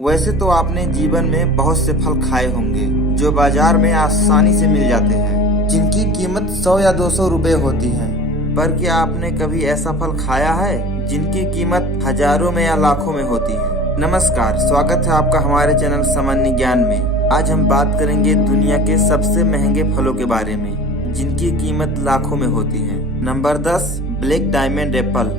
वैसे तो आपने जीवन में बहुत से फल खाए होंगे जो बाजार में आसानी से मिल जाते हैं, जिनकी कीमत 100 या 200 रुपए होती है। पर क्या आपने कभी ऐसा फल खाया है जिनकी कीमत हजारों में या लाखों में होती है? नमस्कार, स्वागत है आपका हमारे चैनल सामान्य ज्ञान में। आज हम बात करेंगे दुनिया के सबसे महंगे फलों के बारे में, जिनकी कीमत लाखों में होती है। Number 10, black diamond Apple.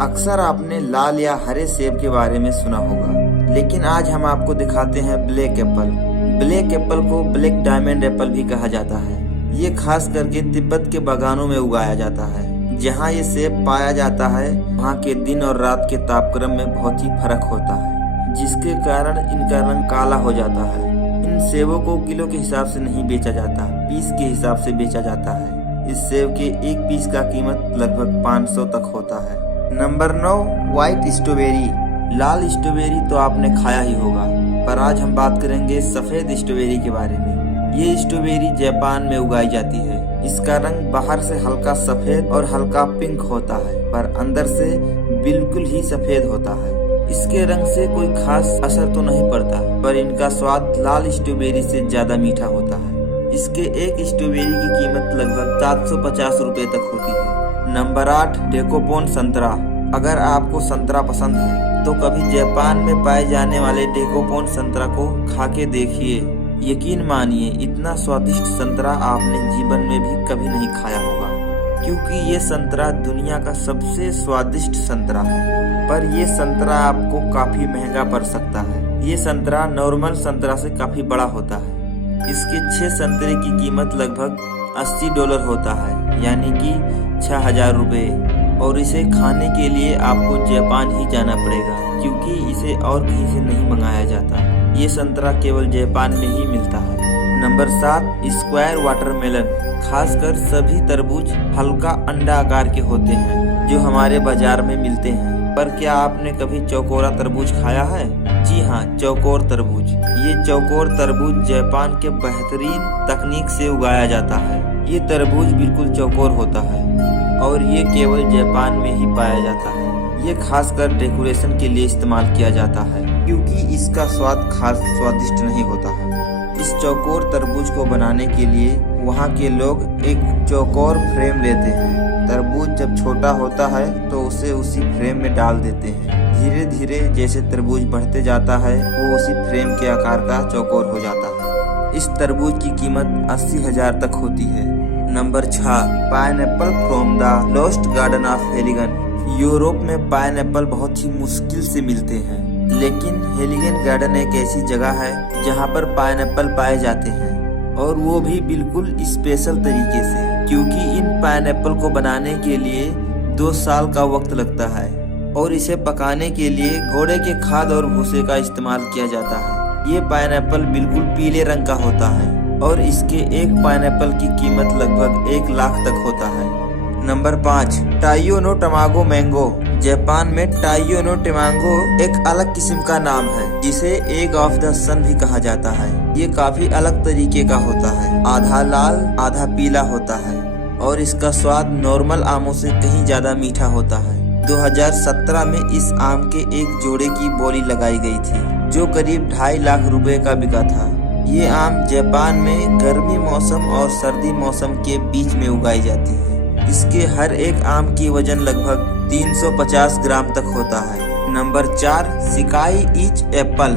अक्सर आपने लाल या हरे सेब के बारे में सुना होगा, लेकिन आज हम आपको दिखाते हैं ब्लैक एप्पल। ब्लैक एप्पल को ब्लैक डायमंड एप्पल भी कहा जाता है। ये खास करके तिब्बत के बागानों में उगाया जाता है। जहाँ ये सेब पाया जाता है, वहाँ के दिन और रात के तापक्रम में बहुत ही फर्क होता है, जिसके कारण इनका रंग काला हो जाता है। इन सेबों को किलो के हिसाब से नहीं बेचा जाता, पीस के हिसाब से बेचा जाता है। इस सेब के एक पीस का कीमत लगभग 500 तक होता है। Number 9, white strawberry. लाल स्ट्रॉबेरी तो आपने खाया ही होगा, पर आज हम बात करेंगे सफेद स्ट्रॉबेरी के बारे में। ये स्ट्रॉबेरी जापान में उगाई जाती है। इसका रंग बाहर से हल्का सफेद और हल्का पिंक होता है, पर अंदर से बिल्कुल ही सफेद होता है। इसके रंग से कोई खास असर तो नहीं पड़ता, पर इनका स्वाद लाल स्ट्रॉबेरी से ज्यादा मीठा होता है। इसके एक स्ट्रॉबेरी की कीमत लगभग 750 रुपए तक होती है। नंबर 8, डेकोपोन संतरा। अगर आपको संतरा पसंद है तो कभी जापान में पाए जाने वाले डेकोपोन संतरा को खा के देखिए। यकीन मानिए, इतना स्वादिष्ट संतरा आपने जीवन में भी कभी नहीं खाया होगा, क्योंकि ये संतरा दुनिया का सबसे स्वादिष्ट संतरा है। पर ये संतरा आपको काफी महंगा पड़ सकता है। ये संतरा नॉर्मल संतरा से काफी बड़ा होता है। इसके 6 संतरे की कीमत लगभग $80 होता है, यानी कि 6000 रुपए। और इसे खाने के लिए आपको जापान ही जाना पड़ेगा, क्योंकि इसे और कहीं से नहीं मंगाया जाता। ये संतरा केवल जापान में ही मिलता है। Number 7, square watermelon. खासकर सभी तरबूज हल्का अंडा आकार के होते हैं जो हमारे बाजार में मिलते हैं। पर क्या आपने कभी चौकोरा तरबूज खाया है? जी हाँ, चौकोर तरबूज। ये चौकोर तरबूज जापान के बेहतरीन तकनीक से उगाया जाता है। ये तरबूज बिल्कुल चौकोर होता है और ये केवल जापान में ही पाया जाता है। ये खासकर डेकोरेशन के लिए इस्तेमाल किया जाता है, क्योंकि इसका स्वाद खास स्वादिष्ट नहीं होता है। इस चौकोर तरबूज को बनाने के लिए वहाँ के लोग एक चौकोर फ्रेम लेते हैं। तरबूज जब छोटा होता है तो उसे उसी फ्रेम में डाल देते हैं। धीरे धीरे जैसे तरबूज बढ़ते जाता है, वो उसी फ्रेम के आकार का चौकोर हो जाता है। इस तरबूज की कीमत 80,000 तक होती है। Number 6, pineapple from the lost garden of Heligan. Europe में पाइनएप्पल बहुत ही मुश्किल से मिलते हैं, लेकिन हेलिगन गार्डन एक ऐसी जगह है जहाँ पर पाइनएप्पल पाए जाते हैं, और वो भी बिल्कुल स्पेशल तरीके से, क्योंकि इन पाइनएप्पल को बनाने के लिए 2 साल का वक्त लगता है और इसे पकाने के लिए घोड़े के खाद और भूसे का इस्तेमाल किया जाता है। ये पाइनएप्पल बिल्कुल पीले रंग का होता है और इसके एक पाइनएप्पल की कीमत लगभग 1 लाख तक होता है। Number 5, Taiyo no Tamago mango. Japan में टाइयो नो टमागो एक अलग किस्म का नाम है, जिसे एग ऑफ द सन भी कहा जाता है। ये काफी अलग तरीके का होता है, आधा लाल आधा पीला होता है, और इसका स्वाद नॉर्मल आमों से कहीं ज्यादा मीठा होता है। 2017 में इस आम के एक जोड़े की बोली लगाई गई थी, जो करीब 2.5 लाख रुपए का बिका था। ये आम जापान में गर्मी मौसम और सर्दी मौसम के बीच में उगाई जाती है। इसके हर एक आम की वजन लगभग 350 ग्राम तक होता है। नंबर 4, सिकाई इच एप्पल।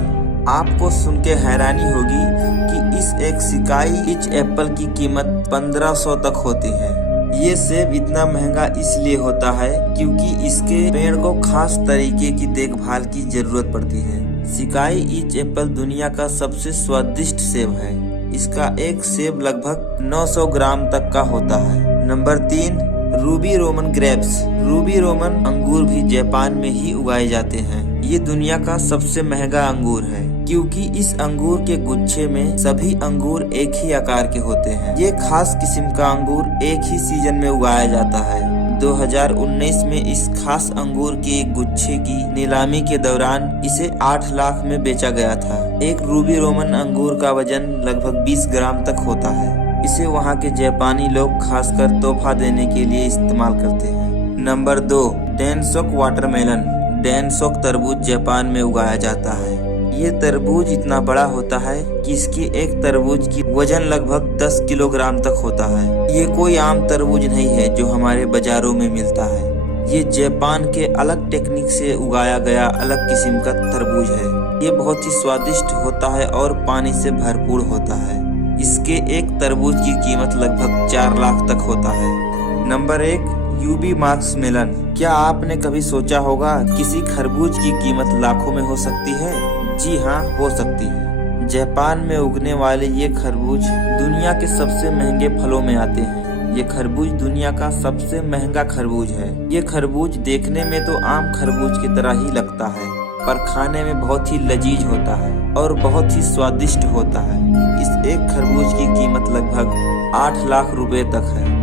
आपको सुन के हैरानी होगी कि इस एक सिकाई इच एप्पल की कीमत 1500 तक होती है। ये सेब इतना महंगा इसलिए होता है क्योंकि इसके पेड़ को खास तरीके की देखभाल की जरूरत पड़ती है। सिकाई इच एप्पल दुनिया का सबसे स्वादिष्ट सेब है। इसका एक सेब लगभग 900 ग्राम तक का होता है। Number 3, Ruby Roman grapes. Ruby Roman अंगूर भी जापान में ही उगाए जाते हैं। ये दुनिया का सबसे महंगा अंगूर है, क्योंकि इस अंगूर के गुच्छे में सभी अंगूर एक ही आकार के होते हैं। ये खास किस्म का अंगूर एक ही सीजन में उगाया जाता है। 2019 में इस खास अंगूर के एक गुच्छे की नीलामी के दौरान इसे 8 लाख में बेचा गया था। एक रूबी रोमन अंगूर का वजन लगभग 20 ग्राम तक होता है। इसे वहाँ के जापानी लोग खासकर तोहफा देने के लिए इस्तेमाल करते हैं। Number 2, डेनसोक watermelon. डेनसोक तरबूज जापान में उगाया जाता है। ये तरबूज इतना बड़ा होता है कि इसकी एक तरबूज की वजन लगभग 10 किलोग्राम तक होता है। ये कोई आम तरबूज नहीं है जो हमारे बाजारों में मिलता है। ये जापान के अलग टेक्निक से उगाया गया अलग किस्म का तरबूज है। ये बहुत ही स्वादिष्ट होता है और पानी से भरपूर होता है। इसके एक तरबूज की कीमत लगभग 4 लाख तक होता है। नंबर 1, यूबी मार्क्स मेलन। क्या आपने कभी सोचा होगा किसी खरबूज की कीमत लाखों में हो सकती है? जी हाँ, हो सकती है। जापान में उगने वाले ये खरबूज दुनिया के सबसे महंगे फलों में आते हैं। ये खरबूज दुनिया का सबसे महंगा खरबूज है। ये खरबूज देखने में तो आम खरबूज की तरह ही लगता है, पर खाने में बहुत ही लजीज होता है और बहुत ही स्वादिष्ट होता है। इस एक खरबूज की कीमत लगभग 8 लाख रुपए तक है।